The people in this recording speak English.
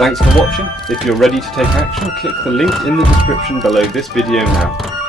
Thanks for watching. If you're ready to take action, click the link in the description below this video now.